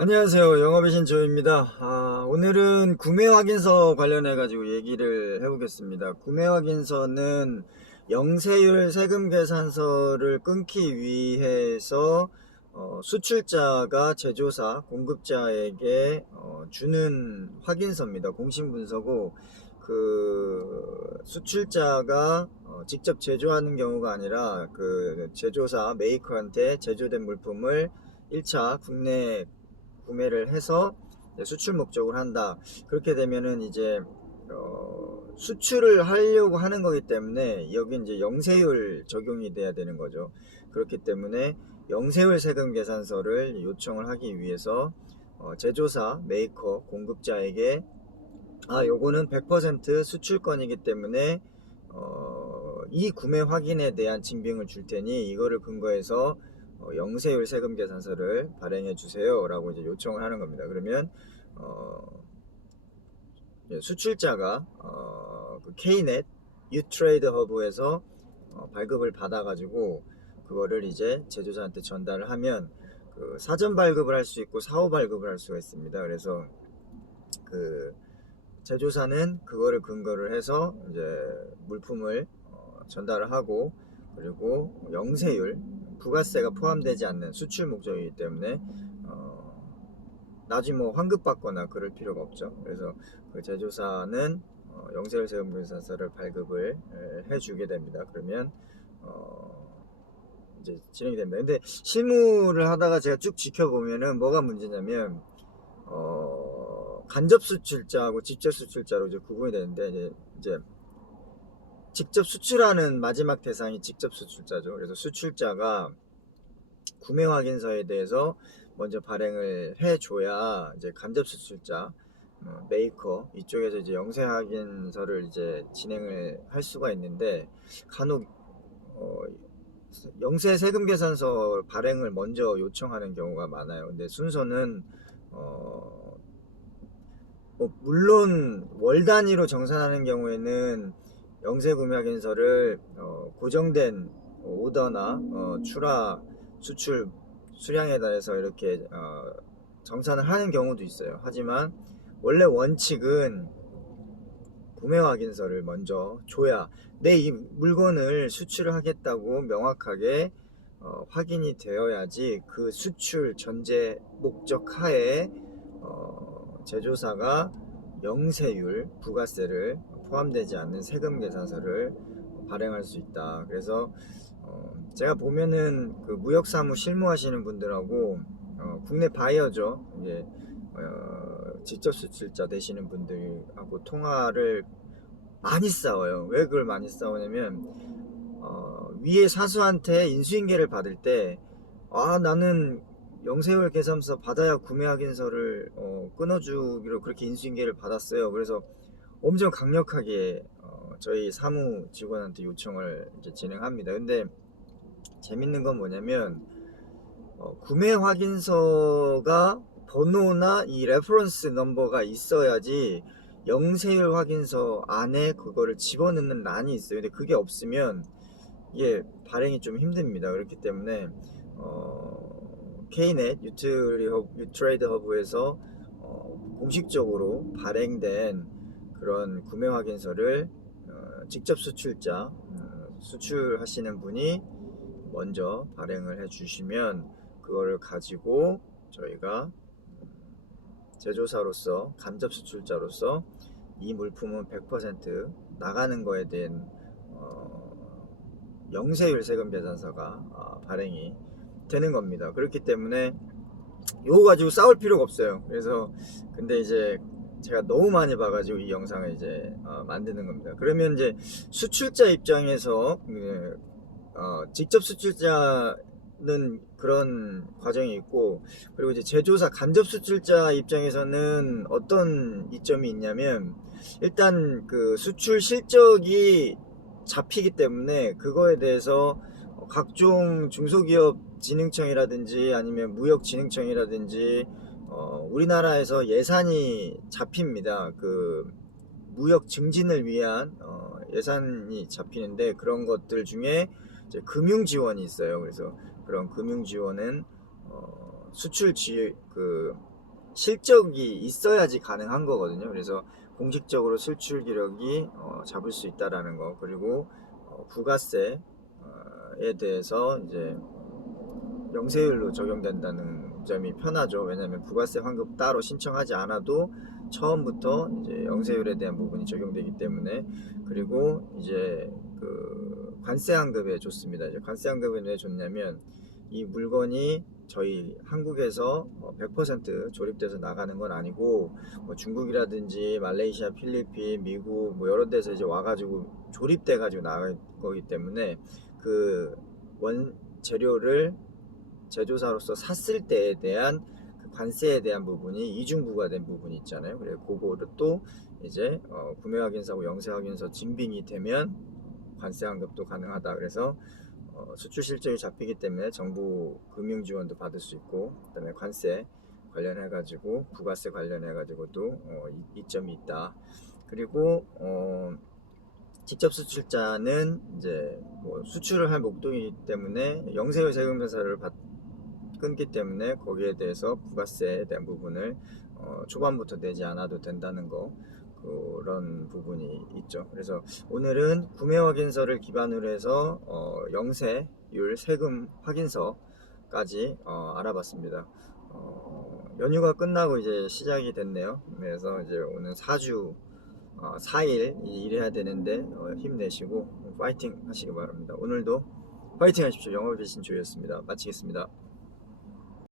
안녕하세요. 영업의 신조입니다. 아, 오늘은 구매 확인서 관련해 가지고 얘기를 해보겠습니다. 구매 확인서는 영세율 세금 계산서를 끊기 위해서 어, 수출자가 제조사 공급자에게 어, 주는 확인서입니다. 공신문서고 그 수출자가 어, 직접 제조하는 경우가 아니라 그 제조사 메이커한테 제조된 물품을 1차 국내 구매를 해서 수출 목적으로 한다. 그렇게 되면은 이제 어, 수출을 하려고 하는 거기 때문에 여기 이제 영세율 적용이 돼야 되는 거죠. 그렇기 때문에 영세율 세금 계산서를 요청을 하기 위해서 어, 제조사, 메이커, 공급자에게 아 요거는 100% 수출권이기 때문에 어, 이 구매 확인에 대한 증빙을 줄 테니 이거를 근거해서 어, 영세율 세금 계산서를 발행해 주세요라고 이제 요청을 하는 겁니다. 그러면 어, 예, 수출자가 어, 그 Knet 유트레이드 허브에서 어, 발급을 받아가지고 그거를 이제 제조사한테 전달을 하면 그 사전 발급을 할 수 있고 사후 발급을 할 수가 있습니다. 그래서 그 제조사는 그거를 근거를 해서 이제 물품을 어, 전달을 하고 그리고 영세율 부가세가 포함되지 않는 수출 목적이기 때문에 어, 나중에 뭐 환급받거나 그럴 필요가 없죠. 그래서 그 제조사는 어, 영세율 세금 계산서를 발급을 에, 해주게 됩니다. 그러면 어, 이제 진행이 됩니다. 근데 실무를 하다가 제가 쭉 지켜보면은 뭐가 문제냐면 어, 간접 수출자하고 직접 수출자로 이제 구분이 되는데 이제, 이제 직접 수출하는 마지막 대상이 직접 수출자죠. 그래서 수출자가 구매 확인서에 대해서 먼저 발행을 해줘야 이제 간접 수출자, 어, 메이커 이쪽에서 이제 영세 확인서를 이제 진행을 할 수가 있는데 간혹 어, 영세 세금 계산서 발행을 먼저 요청하는 경우가 많아요. 근데 순서는 어, 뭐 물론 월 단위로 정산하는 경우에는 영세 구매 확인서를 어, 고정된 오더나 어, 출하 수출 수량에 대해서 이렇게 어, 정산을 하는 경우도 있어요. 하지만 원래 원칙은 구매 확인서를 먼저 줘야 내 이 물건을 수출을 하겠다고 명확하게 어, 확인이 되어야지 그 수출 전제 목적 하에 어, 제조사가 영세율 부가세를 포함되지 않는 세금 계산서를 발행할 수 있다. 그래서 어, 제가 보면은 그 무역사무 실무하시는 분들하고 어, 국내 바이어죠. 이제 어, 직접 수출자 되시는 분들하고 통화를 많이 싸워요. 왜 그걸 많이 싸우냐면 어, 위에 사수한테 인수인계를 받을 때 아 나는 영세율 계산서 받아야 구매 확인서를 어, 끊어주기로 그렇게 인수인계를 받았어요. 그래서 엄청 강력하게 어, 저희 사무 직원한테 요청을 이제 진행합니다. 근데 재밌는 건 뭐냐면 어, 구매 확인서가 번호나 이 레퍼런스 넘버가 있어야지 영세율 확인서 안에 그거를 집어넣는 란이 있어요. 근데 그게 없으면 이게 발행이 좀 힘듭니다. 그렇기 때문에 어, Knet 유트리 허브, 유트레이드 허브에서 어, 공식적으로 발행된 그런 구매 확인서를 어, 직접 수출자 어, 수출하시는 분이 먼저 발행을 해 주시면 그거를 가지고 저희가 제조사로서 간접 수출자로서 이 물품은 100% 나가는 거에 대한 어, 영세율 세금 계산서가 어, 발행이 되는 겁니다. 그렇기 때문에 이거 가지고 싸울 필요가 없어요. 그래서 근데 이제 제가 너무 많이 봐가지고 이 영상을 이제 어, 만드는 겁니다. 그러면 이제 수출자 입장에서 그, 어, 직접 수출자는 그런 과정이 있고 그리고 이제 제조사 간접 수출자 입장에서는 어떤 이점이 있냐면 일단 그 수출 실적이 잡히기 때문에 그거에 대해서 각종 중소기업 진흥청이라든지 아니면 무역진흥청이라든지 어, 우리나라에서 예산이 잡힙니다. 그 무역 증진을 위한 어, 예산이 잡히는데 그런 것들 중에 금융 지원이 있어요. 그래서 그런 금융 지원은 어, 수출 지, 그 실적이 있어야지 가능한 거거든요. 그래서 공식적으로 수출 기록이 어, 잡을 수 있다라는 거 그리고 어, 부가세에 대해서 이제 영세율로 적용된다는 점이 편하죠. 왜냐하면 부가세 환급 따로 신청하지 않아도 처음부터 이제 영세율에 대한 부분이 적용되기 때문에 그리고 이제 그 관세 환급에 좋습니다. 이제 관세 환급은 왜 좋냐면 이 물건이 저희 한국에서 어, 100% 조립돼서 나가는 건 아니고 뭐 중국이라든지 말레이시아, 필리핀, 미국 뭐 여러 데서 이제 와가지고 조립돼 가지고 나갈 거기 때문에 그 원 재료를 제조사로서 샀을 때에 대한 그 관세에 대한 부분이 이중 부과된 부분이 있잖아요. 그래 그거를 또 이제 어, 구매 확인서하고 영세 확인서 증빙이 되면 관세 환급도 가능하다. 그래서 어, 수출 실적이 잡히기 때문에 정부 금융 지원도 받을 수 있고 그다음에 관세 관련해 가지고 부가세 관련해 가지고도 어, 이- 이점이 있다. 그리고 어, 직접 수출자는 이제 뭐 수출을 할 목적이기 때문에 영세율 세금 회사를 받 끊기 때문에 거기에 대해서 부가세에 대한 부분을 어, 초반부터 내지 않아도 된다는 거 그런 부분이 있죠. 그래서 오늘은 구매 확인서를 기반으로 해서 어, 영세율 세금 확인서까지 어, 알아봤습니다. 어, 연휴가 끝나고 이제 시작이 됐네요. 그래서 이제 오늘 4주 어, 4일 일해야 되는데 어, 힘내시고 파이팅 하시기 바랍니다. 오늘도 파이팅 하십시오. 영업의 신 조였습니다. 마치겠습니다.